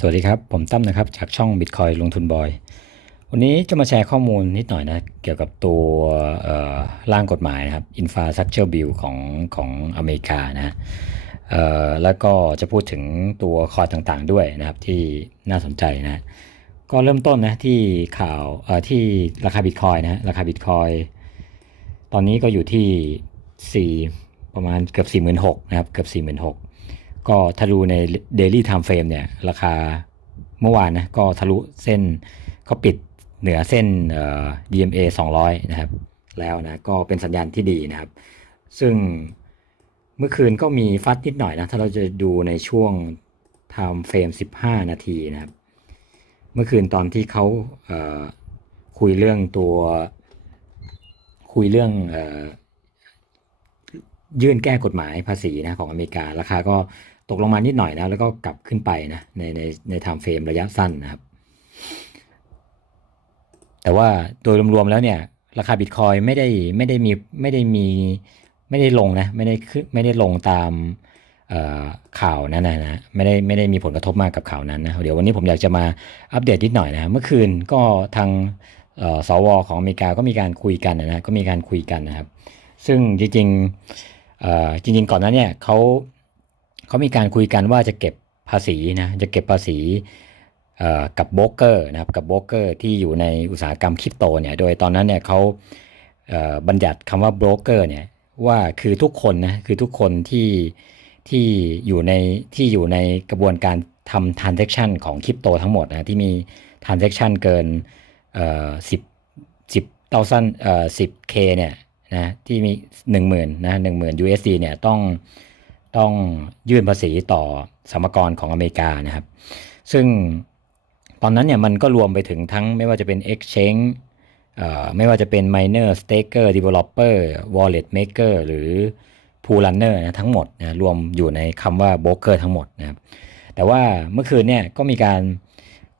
สวัสดีครับ ผมตั้มนะครับ จากช่อง Bitcoin ลงทุนบอย วันนี้จะมาแชร์ข้อมูลนิดหน่อยนะ เกี่ยวกับตัวร่างกฎหมายนะครับ Infrastructure Bill ของของอเมริกานะแล้วก็จะพูดถึงตัวคอยต่างๆด้วยนะครับ ที่น่าสนใจนะ ก็เริ่มต้นนะที่ข่าวที่ราคาบิตคอยนะฮะราคาบิตคอยตอนนี้ก็อยู่ที่ 4 ประมาณเกือบ 46,000นะครับเกือบ 46,000 ก็ถ้าดูใน Daily Time Frame เนี่ย ราคาเมื่อวานนะก็ทะลุเส้นก็ปิดเหนือเส้นเอ่อ DMA 200 นะครับ แล้วนะก็เป็นสัญญาณที่ดีนะครับ ซึ่งเมื่อคืนก็มีฟัดนิดหน่อยนะ ถ้าเราจะดูในช่วง Time Frame 15 นาทีนะครับ เมื่อคืนตอนที่เขาเอ่อคุยเรื่องตัว คุยเรื่องเอ่อยื่นแก้กฎหมายภาษีนะของอเมริการาคาก็ ตกลงมานิดหน่อยนะแล้วก็กลับขึ้นไปนะในในในไทม์เฟรมระยะสั้นนะครับ แต่ว่าโดยรวมๆแล้วเนี่ย ราคาบิตคอยไม่ได้ไม่ได้มีไม่ได้มีไม่ได้ลงนะไม่ได้ขึ้นไม่ได้ลงตามข่าวนั้นนะนะไม่ได้ไม่ได้มีผลกระทบมากกับข่าวนั้นนะเดี๋ยววันนี้ผมอยากจะมาอัปเดตนิดหน่อยนะเมื่อคืนก็ทางเอ่อสวของอเมริกาก็มีการคุยกันนะก็มีการคุยกันนะครับ ซึ่งจริงๆจริง ๆ ก่อนหน้าเนี่ยเขา เขามีการคุยกันว่าจะเก็บภาษีนะจะเก็บภาษีกับโบรกเกอร์นะครับกับโบรกเกอร์ที่อยู่ในอุตสาหกรรมคริปโตเนี่ยโดยตอนนั้นเนี่ยเขาเบัญญัติคำว่าโบรกเกอร์เนี่ยว่าคือทุกคนนะคือทุกคนที่ที่อยู่ในที่อยู่ในกระบวนการทำ transaction ของคริปโตทั้งหมดนะที่มี transaction เกินสิบสิบเต้าสั้นเอ่อสิบเคเนี่ยนะที่มี1 0,000นนะ10,000 USD เนี่ยต้อง ต้องยื่นภาษีต่อสมกรของอเมริกานะครับ ซึ่งตอนนั้นเนี่ยมันก็รวมไปถึงทั้งไม่ว่าจะเป็น Exchange ไม่ว่าจะเป็น Miner Staker Developer Wallet Maker หรือ Pool Runner นะทั้งหมดนะรวมอยู่ในคำว่า Broker ทั้งหมดนะครับ แต่ว่าเมื่อคืนเนี่ยก็มีการ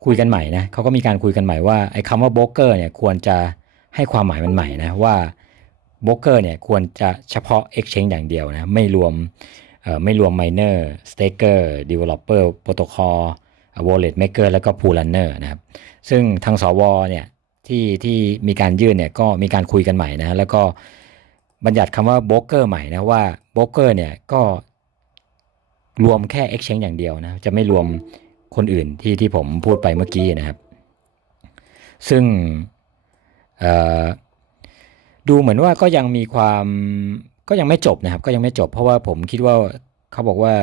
คุยกันใหม่นะเขาก็มีการคุยกันใหม่ว่าไอ้คำว่า Broker เนี่ยควรจะให้ความหมายมันใหม่นะว่าโบรกเกอร์เนี่ยควรจะเฉพาะ Exchange อย่างเดียวนะไม่รวม ไม่รวม Miner Staker Developer Protocol Wallet Maker แล้วก็ Pool Runner นะครับ ซึ่งทางสวเนี่ยที่ที่มีการยื่นเนี่ยก็มีการคุยกันใหม่นะ แล้วก็บัญญัติคำว่าโบรกเกอร์ใหม่นะว่าโบรกเกอร์เนี่ยก็รวมแค่ Exchange อย่างเดียวนะ จะไม่รวมคนอื่นที่ที่ผมพูดไปเมื่อกี้นะครับ ซึ่งดูเหมือนว่าก็ยังมีความ ก็ยังไม่จบนะครับ ก็ยังไม่จบ เพราะว่าผมคิดว่าเขาบอกว่า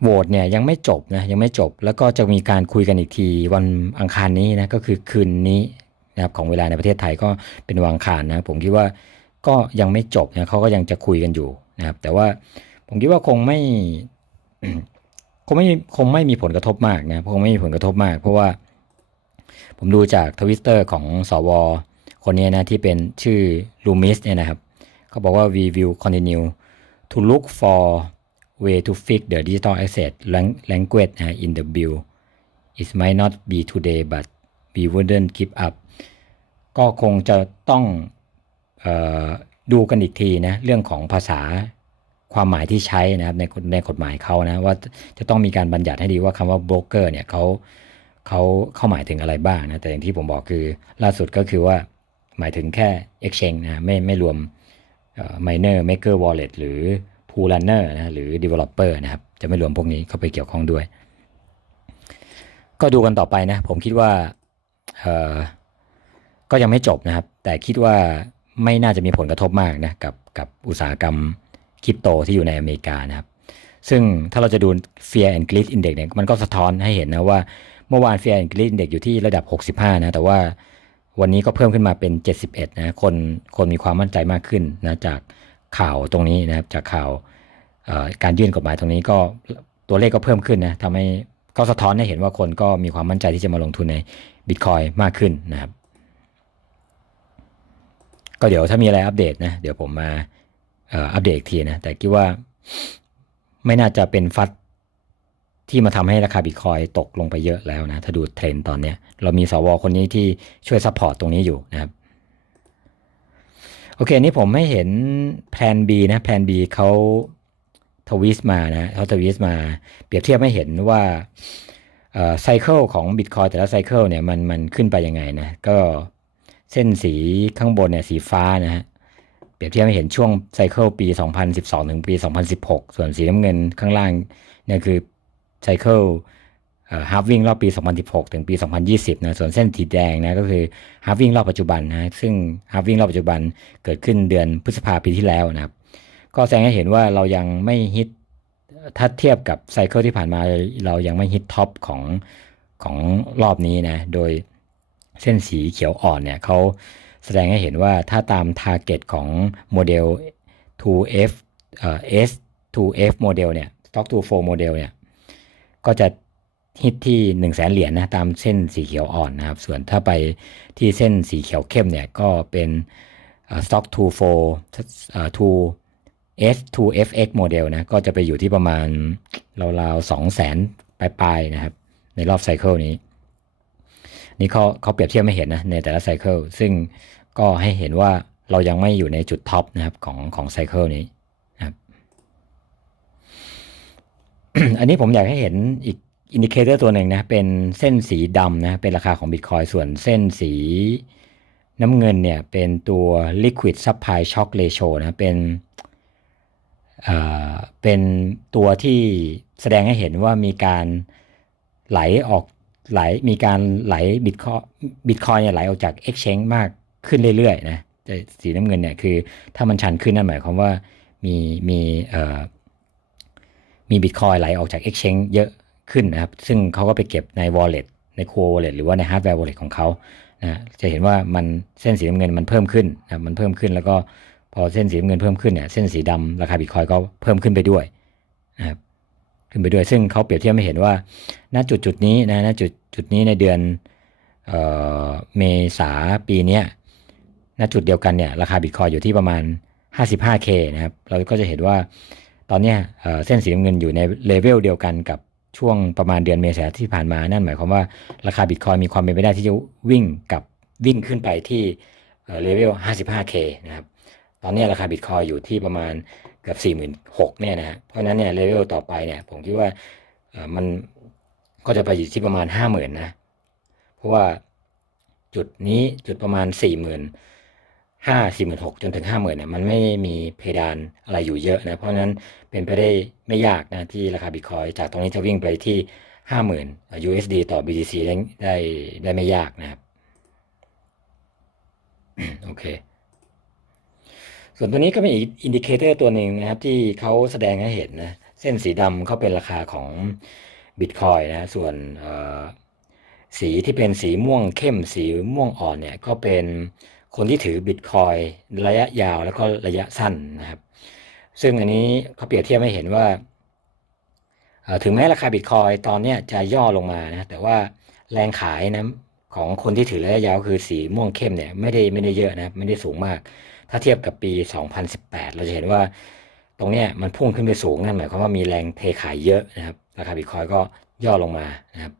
โหวตเนี่ยยังไม่จบนะยังไม่จบ แล้วก็จะมีการคุยกันอีกทีวันอังคารนี้นะก็คือคืนนี้นะครับของเวลาในประเทศไทยก็เป็นวันอังคารนะผมคิดว่าก็ยังไม่จบนะเขาก็ยังจะคุยกันอยู่นะครับ แต่ว่าผมคิดว่าคงไม่คงไม่คงไม่มีผลกระทบมากนะคงไม่มีผลกระทบมาก เพราะว่าผมดูจากทวิตเตอร์ของสว คนนี้นะที่เป็นชื่อลูมิสเนี่ยนะครับเขาบอกว่า we will continue to look for way to fix the digital asset lang- language นะ in the bill it might not be today but we wouldn't keep up ก็คงจะต้องออดูกันอีกทีนะเรื่องของภาษาความหมายที่ใช้นะครับในในกฎหมายเขานะว่าจะต้องมีการบัญญัติให้ดีว่าคำว่า broker เนี่ยเขาเขาเข้าหมายถึงอะไรบ้างนะแต่อย่างที่ผมบอกคือล่าสุดก็คือว่า หมายถึงแค่ exchange นะไม่ไม่รวมเอ่อ miner maker wallet หรือ pool runner นะหรือ developer นะครับจะไม่รวมพวกนี้เข้าไปเกี่ยวข้องด้วย ก็ดูกันต่อไปนะ ผมคิดว่าเออก็ยังไม่จบนะครับ แต่คิดว่าไม่น่าจะมีผลกระทบมากนะกับกับอุตสาหกรรมคริปโตที่อยู่ในอเมริกานะครับ ซึ่งถ้าเราจะดู Fear and Greed Index เนี่ยมันก็สะท้อนให้เห็นนะว่าเมื่อวาน Fear and Greed Index อยู่ที่ระดับ 65 นะ แต่ว่า วันนี้ก็เพิ่มขึ้นมาเป็น 71นะคนคนมีความมั่นใจมากขึ้นนะจากข่าวตรงนี้นะครับจากข่าวการยื่นกฎหมายตรงนี้ก็ตัวเลขก็เพิ่มขึ้นนะทำให้ก็สะท้อนให้เห็นว่าคนก็มีความมั่นใจที่จะมาลงทุนใน Bitcoin มากขึ้นนะครับ ก็เดี๋ยวถ้ามีอะไรอัปเดตนะเดี๋ยวผมมาอัปเดตอีกทีนะแต่คิดว่าไม่น่าจะเป็นฟัด ที่มาทำให้ราคาบิตคอยตกลงไปเยอะแล้วนะ ถ้าดูเทรนด์ตอนเนี้ย เรามีสวคนนี้ที่ช่วยซัพพอร์ตตรงนี้อยู่นะครับ โอเคนี้ผมไม่เห็นแพลน B นะแพลน B เขาทวิสต์มานะเขาทวิสต์มา เปรียบเทียบให้เห็นว่าไซเคิลของบิตคอยแต่ละไซเคิลเนี่ยมันมันขึ้นไปยังไงนะ ก็เส้นสีข้างบนเนี่ยสีฟ้านะฮะเปรียบเทียบให้เห็นช่วงไซเคิลปี 2012 ถึงปี 2016 ส่วนสีน้ำเงินข้างล่างเนี่ยคือ ไซเคิลฮาร์ฟวิ่งรอบปี 2016 ถึงปี 2020นะส่วนเส้นสีแดงนะก็คือฮาร์ฟวิ่งรอบปัจจุบันนะซึ่งฮาร์ฟวิ่งรอบปัจจุบันเกิดขึ้นเดือนพฤษภาปีที่แล้วนะครับ ก็แสดงให้เห็นว่าเรายังไม่ฮิตถ้าเทียบกับไซเคิลที่ผ่านมาเรายังไม่ฮิตท็อปของของรอบนี้นะ โดยเส้นสีเขียวอ่อนเนี่ยเขาแสดงให้เห็นว่าถ้าตาม Target ของโมเดล 2F เอ่อ S 2F โมเดลเนี่ย Stock 2 4โมเดลเนี่ย ก็จะฮิตที่1 0 0 0 0แสนเหรียญนะตามเส้นสีเขียวอ่อนนะครับ ส่วนถ้าไปที่เส้นสีเขียวเข้มเนี่ยก็เป็น Stock 2 4เอ่อ2 S 2 FX โมเดลนะก็จะไปอยู่ที่ประมาณราวๆ2 0 0แสนปลายๆนะครับ ในรอบไซเคิลนี้ นี่เขาเขาเปรียบเทียบไม่เห็นนะในแต่ละไซเคิลซึ่งก็ให้เห็นว่าเรายังไม่อยู่ในจุดท็อปนะครับของของไซเคิลนี้นะครับ อันนี้ผมอยากให้เห็นอีกอินดิเคเตอร์ตัวหนึ่งนะเป็นเส้นสีดำนะเป็นราคาของ Bitcoin ส่วนเส้นสีน้ำเงินเนี่ยเป็นตัว Liquid Supply Shock Ratio นะเป็นเอ่อเป็นตัวที่แสดงให้เห็นว่ามีการไหลออกไหลมีการไหลบิตคอยบิตคอยเนี่ยไหลออกจาก Exchange มากขึ้นเรื่อยๆนะแต่สีน้ำเงินเนี่ยคือถ้ามันชันขึ้นนั่นหมายความว่ามีมีเอ่อ มีบิตคอยไหลออกจาก Exchange เยอะขึ้นนะครับ ซึ่งเขาก็ไปเก็บใน wallet ใน core wallet หรือว่าใน hardware wallet ของเขานะจะเห็นว่ามันเส้นสีน้ำเงินมันเพิ่มขึ้นนะมันเพิ่มขึ้นแล้วก็พอเส้นสีน้ำเงินเพิ่มขึ้นเนี่ยเส้นสีดำราคาบิตคอยก็เพิ่มขึ้นไปด้วยนะครับขึ้นไปด้วย ซึ่งเขาเปรียบเทียบให้เห็นว่า ณจุดจุดนี้นะณจุดจุดนี้ในเดือนเอ่อเมษาปีนี้ณจุดเดียวกันเนี่ยราคาบิตคอยอยู่ที่ประมาณ 55k นะครับเราก็จะเห็นว่า ตอนนี้เส้นสีน้ำเงินอยู่ในเลเวลเดียวกันกับช่วงประมาณเดือนเมษาที่ผ่านมา นั่นหมายความว่าราคาบิตคอยมีความเป็นไปได้ที่จะวิ่งกับวิ่งขึ้นไปที่เลเวล 55k นะครับ ตอนนี้ราคาบิตคอยอยู่ที่ประมาณเกือบ46,000เนี่ยนะฮะ เพราะนั้นเนี่ยเลเวลต่อไปเนี่ยผมคิดว่ามันก็จะไปอยู่ที่ประมาณ 50,000นะ เพราะว่าจุดนี้จุดประมาณ 40,000 ห้าสี่หมื่นหกจนถึงห้าหมื่นเนี่ยมันไม่มีเพดานอะไรอยู่เยอะนะ เพราะฉะนั้นเป็นไปได้ไม่ยากนะที่ราคาบิตคอยจากตรงนี้จะวิ่งไปที่ห้าหมื่น USD ต่อ BTC ได้ได้ได้ไม่ยากนะครับ โอเค ส่วนตัวนี้ก็เป็นอีกอินดิเคเตอร์ตัวหนึ่งนะครับ ที่เขาแสดงให้เห็นนะ เส้นสีดำเขาเป็นราคาของบิตคอยนะ ส่วนสีที่เป็นสีม่วงเข้มสีม่วงอ่อนเนี่ย ก็เป็น คนที่ถือบิตคอยระยะยาวแล้วก็ระยะสั้นนะครับ ซึ่งอันนี้เขาเปรียบเทียบให้เห็นว่า ถึงแม้ราคาบิตคอยตอนนี้จะย่อลงมานะแต่ว่าแรงขายนะของคนที่ถือระยะยาวคือสีม่วงเข้มเนี่ยไม่ได้ไม่ได้เยอะนะไม่ได้สูงมาก ถ้าเทียบกับปี 2018 เราจะเห็นว่าตรงเนี้ยมันพุ่งขึ้นไปสูงนั่นหมายความว่ามีแรงเทขายเยอะนะครับราคาบิตคอยก็ย่อลงมานะครับ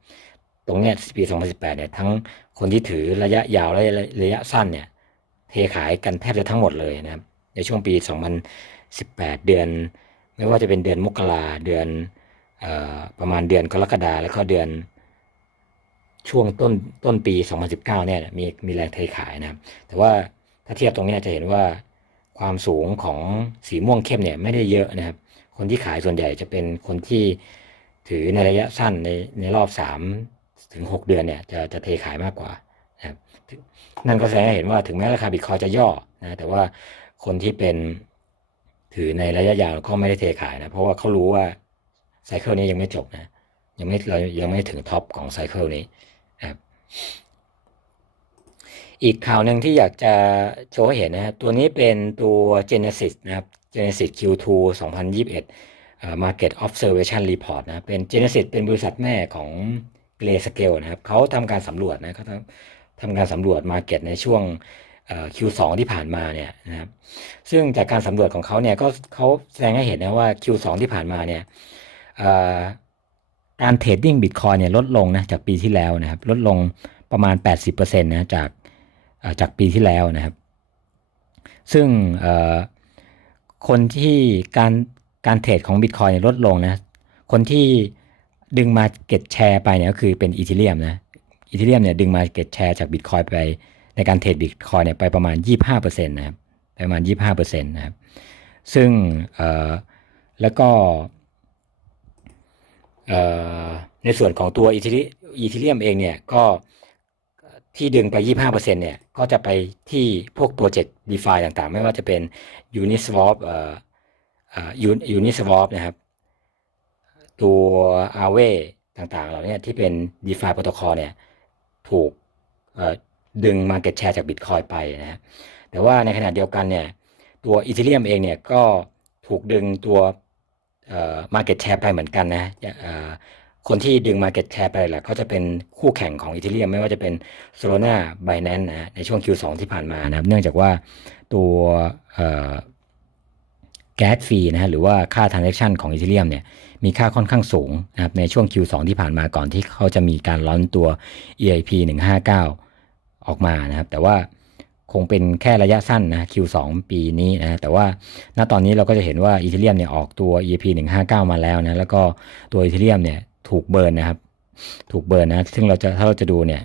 ตรงเนี้ยปี 2018 เนี่ยทั้งคนที่ถือระยะยาวและระยะสั้นเนี่ย เทขายกันแทบจะทั้งหมดเลยนะครับ ในช่วงปี 2018 เดือน ไม่ว่าจะเป็นเดือนมกราเดือนอประมาณเดือนกรกฎาแล้วก็เดือนช่วงต้นต้นปี 2019 เนี่ยมีมีแรงเทขายนะครับ แต่ว่าถ้าเทียบตรงนี้จะเห็นว่าความสูงของสีม่วงเข้มเนี่ยไม่ได้เยอะนะครับ คนที่ขายส่วนใหญ่จะเป็นคนที่ถือในระยะสั้นในในรอบ 3 ถึง 6 เดือนเนี่ยจะจะเทขายมากกว่า นะครับนั่นก็แสดงให้เห็นว่าถึงแม้ราคาบิตคอยจะย่อนะแต่ว่าคนที่เป็นถือในระยะยาวก็ไม่ได้เทขายนะ เพราะว่าเขารู้ว่าไซเคิลนี้ยังไม่จบนะ ยังไม่เรายังไม่ถึงท็อปของไซเคิลนี้นะครับอีกข่าวหนึ่งที่อยากจะโชว์ให้เห็นนะครับตัวนี้เป็นตัว Genesis นะครับ Genesis Q2 2021 Market Observation Report นะ เป็น Genesis เป็นบริษัทแม่ของ Grayscale นะครับ เขาทำการสำรวจนะเขา ทำการสำรวจ Market ในช่วง Q2 ที่ผ่านมาเนี่ยนะครับซึ่งจากการสำรวจของเขาเนี่ยก็เขาแสดงให้เห็นนะว่า Q2 ที่ผ่านมาเนี่ยการเทรดดิ้งบิตคอยเนี่ยลดลงนะจากปีที่แล้วนะครับลดลงประมาณ 80%นะจากจากปีที่แล้วนะครับ ซึ่งคนที่การการเทรดของ Bitcoin เนี่ยลดลงนะคนที่ดึงมาเก็ตแชร์ไปเนี่ยก็คือเป็นอีเทเรียมนะ อีเทเรียมเนี่ยดึงมาเก็ตแชร์จาก Bitcoin ไปในการเทรด Bitcoin เนี่ยไปประมาณ 25%นะครับประมาณ 25%นะครับ ซึ่งแล้วก็ในส่วนของตัวอีเทเรียมเองเนี่ยก็ที่ดึงไป 25%เนี่ย ก็จะไปที่พวกโปรเจกต์ DeFi ต่างๆ ไม่ว่าจะเป็น Uniswap เอ่อเอ่อ Uniswap นะครับ ตัว Aave ต่างๆ เหล่านี้ที่เป็น DeFi Protocol เนี่ย ถูกดึง Market Share จาก Bitcoin ไปนะฮะแต่ว่าในขณะเดียวกันเนี่ยตัว Ethereum เองเนี่ยก็ถูกดึงตัวเอ่อ Market Share ไปเหมือนกันนะคนที่ดึง Market Share ไปแหละก็จะเป็นคู่แข่งของ Ethereum ไม่ว่าจะเป็น Solana Binance นะในช่วง Q2 ที่ผ่านมานะครับเนื่องจากว่าตัว แก๊สฟรีนะฮะหรือว่าค่า transaction ของ Ethereum เนี่ยมีค่าค่อนข้างสูงนะครับในช่วง Q2 ที่ผ่านมาก่อนที่เขาจะมีการล้อนตัว EIP 159 ออกมานะครับ แต่ว่าคงเป็นแค่ระยะสั้นนะ Q2 ปีนี้นะแต่ว่าณตอนนี้เราก็จะเห็นว่า Ethereum เนี่ยออกตัว EIP 159 มาแล้วนะแล้วก็ตัว Ethereum เนี่ยถูกเบิร์นนะครับถูกเบิร์นนะซึ่งเราจะถ้าเราจะดูเนี่ย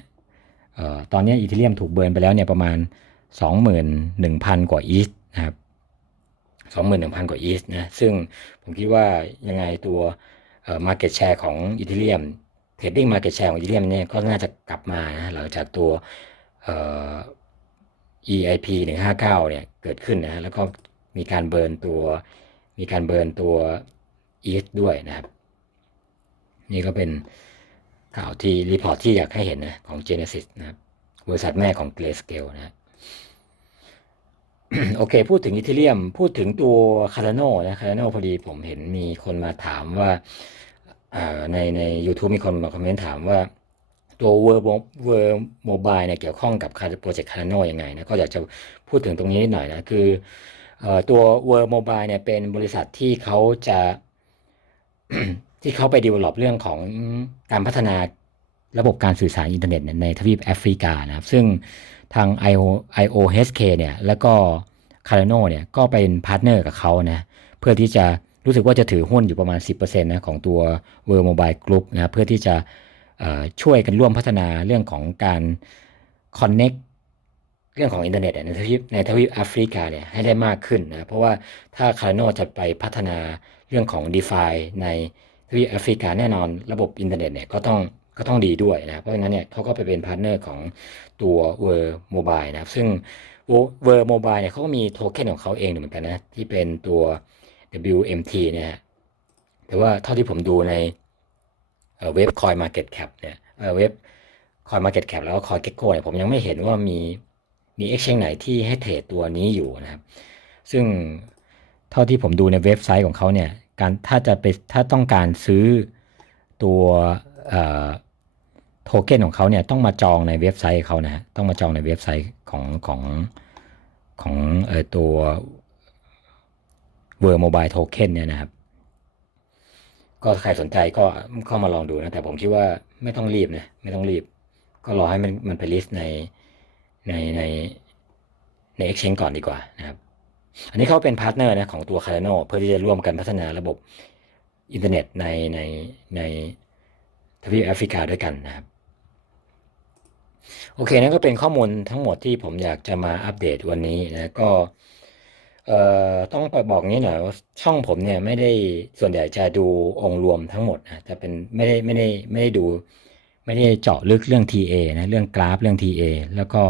ออตอนนี้ Ethereum ถูกเบิร์นไปแล้วเนี่ยประมาณ 21,000 กว่าอีสนะครับ 21,000 กว่าอีสนะ ซึ่งผมคิดว่ายังไงตัวเอ่อ market share ของ Ethereum trading market share ของ Ethereum เนี่ยก็น่าจะกลับมานะหลังจากตัวเอ่อ EIP 159เนี่ยเกิดขึ้นนะแล้วก็มีการเบิร์นตัว มีการเบิร์นตัว ETH ด้วยนะครับ นี่ก็เป็นข่าวที่รีพอร์ตที่อยากให้เห็นนะของ Genesis นะครับบริษัทแม่ของ Grayscale นะ โอเค พูดถึงอีเทเรียม พูดถึงตัว Cardano นะ Cardano พอดีผมเห็นมีคนมาถามว่าในใน YouTube มีคนมาคอมเมนต์ถามว่าตัว World Mo- World Mobile เนี่ยเกี่ยวข้องกับโปรเจกต์ Cardano ยังไงนะก็อยากจะพูดถึงตรงนี้นิดหน่อยนะ คืออตัว World Mobile เนี่ยเป็นบริษัทที่เขาจะที่เขาไป develop เรื่องของการพัฒนา ระบบการสื่อสารอินเทอร์เน็ตในทวีปแอฟริกานะครับ ซึ่งทาง IO IOHK เนี่ยแล้วก็ Cardano เนี่ยก็เป็นพาร์ทเนอร์กับเขานะเพื่อที่จะรู้สึกว่าจะถือหุ้นอยู่ประมาณ 10%นะของตัว World Mobile Group นะครับเพื่อที่จะช่วยกันร่วมพัฒนาเรื่องของการ connect เรื่องของอินเทอร์เน็ตในทวีปในทวีปแอฟริกาเนี่ยให้ได้มากขึ้นนะเพราะว่าถ้า Cardano จะไปพัฒนาเรื่องของ DeFi ในทวีปแอฟริกาแน่นอนระบบอินเทอร์เน็ตเนี่ยก็ต้อง ก็ต้องดีด้วยนะเพราะฉะนั้นเนี่ยเขาก็ไปเป็นพาร์ทเนอร์ของตัว World Mobile นะครับ ซึ่ง World Mobile เนี่ยเขาก็มีโทเค็นของเขาเองเหมือนกันนะ ที่เป็นตัว WMT เนี่ยแต่ว่าเท่าที่ผมดูในเว็บ Coin Market Cap เนี่ยเว็บ Coin Market Cap แล้วก็ Coin Gecko เนี่ยผมยังไม่เห็นว่ามีมี exchange ไหนที่ให้เทรดตัวนี้อยู่นะครับ ซึ่งเท่าที่ผมดูในเว็บไซต์ของเขาเนี่ยการถ้าจะไปถ้าต้องการซื้อตัวเอ่อ โทเค็นของเขาเนี่ยต้องมาจองในเว็บไซต์เขานะฮะต้องมาจองในเว็บไซต์ของของของเอ่อตัว World Mobile Token เนี่ยนะครับ ก็ใครสนใจก็เข้ามาลองดูนะ แต่ผมคิดว่าไม่ต้องรีบนะ ไม่ต้องรีบ ก็รอให้มันมันไปลิสต์ในในในใน Exchange ก่อนดีกว่านะครับ อันนี้เขาเป็นพาร์ทเนอร์นะของตัว Cardano เพื่อที่จะร่วมกันพัฒนาระบบอินเทอร์เน็ตในในในทวีปแอฟริกาด้วยกันนะครับ โอเคนั่นก็เป็นข้อมูลทั้งหมดที่ผมอยากจะมาอัปเดตวันนี้นะก็ต้องไปบอกงี้หน่อยว่าช่องผมเนี่ยไม่ได้ส่วนใหญ่จะดูองค์รวมทั้งหมดนะจะเป็นไม่ได้ไม่ได้ไม่ได้ดูไม่ได้เจาะลึกเรื่อง TA นะเรื่องกราฟเรื่อง TA แล้วก็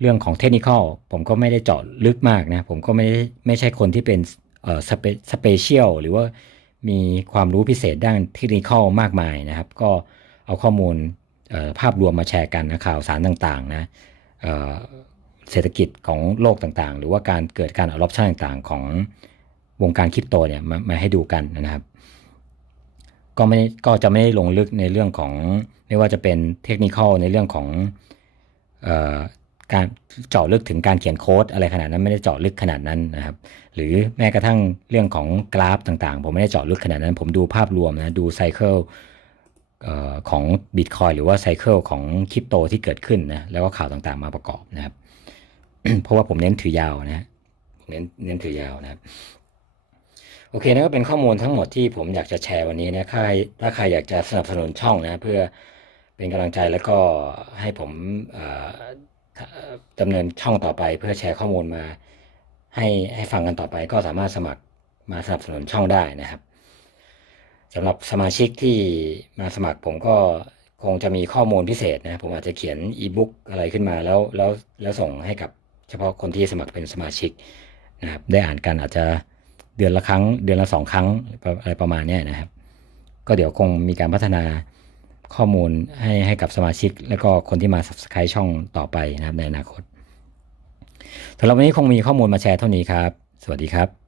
เรื่องของเทคนิคอลผมก็ไม่ได้เจาะลึกมากนะผมก็ไม่ได้ไม่ใช่คนที่เป็นเอ่อสเปเชียลหรือว่ามีความรู้พิเศษด้านเทคนิคอลมากมายนะครับ ก็เอาข้อมูล ภาพรวมมาแชร์กันนะข่าวสารต่างๆนะเเศรษฐกิจของโลกต่างๆ หรือว่าการเกิดการอ d ล p t ชันต่างๆ ของวงการคริปโตเนี่ยมามาให้ดูกันนะครับ ก็ไม่ก็จะไม่ได้ลงลึกในเรื่องของไม่ว่าจะเป็นเทคนิคอลในเรื่องของออการเจาะลึกถึงการเขียนโค้ดอะไรขนาดนั้นไม่ได้เจาะลึกขนาดนั้นนะครับ หรือแม้กระทั่งเรื่องของกราฟต่างๆ ผมไม่ได้เจาะลึกขนาดนั้น ผมดูภาพรวมนะดูไซเคิล ของ Bitcoin หรือว่าไซเคิลของคริปโตที่เกิดขึ้นนะแล้วก็ข่าวต่างๆมาประกอบนะครับ เพราะว่าผมเน้นถือยาวนะผมเน้นเน้นถือยาวนะครับ โอเคนั่นก็เป็นข้อมูลทั้งหมดที่ผมอยากจะแชร์วันนี้นะใครถ้าใครอยากจะสนับสนุนช่องนะเพื่อเป็นกำลังใจแล้วก็ให้ผมดำเนินช่องต่อไป เพื่อแชร์ข้อมูลมา ให้ให้ฟังกันต่อไป ก็สามารถสมัครมาสนับสนุนช่องได้นะครับ สำหรับสมาชิกที่มาสมัครผมก็คงจะมีข้อมูลพิเศษนะผมอาจจะเขียนอีบุ๊กอะไรขึ้นมาแล้วแล้วแล้วส่งให้กับเฉพาะคนที่สมัครเป็นสมาชิกนะครับได้อ่านกันอาจจะเดือนละครั้ง เดือนละสองครั้งอะไรประมาณนี้นะครับ ก็เดี๋ยวคงมีการพัฒนาข้อมูลให้ให้กับสมาชิก แล้วก็คนที่มา subscribe ช่องต่อไปนะครับในอนาคตสำหรับวันนี้คงมีข้อมูลมาแชร์เท่านี้ครับ สวัสดีครับ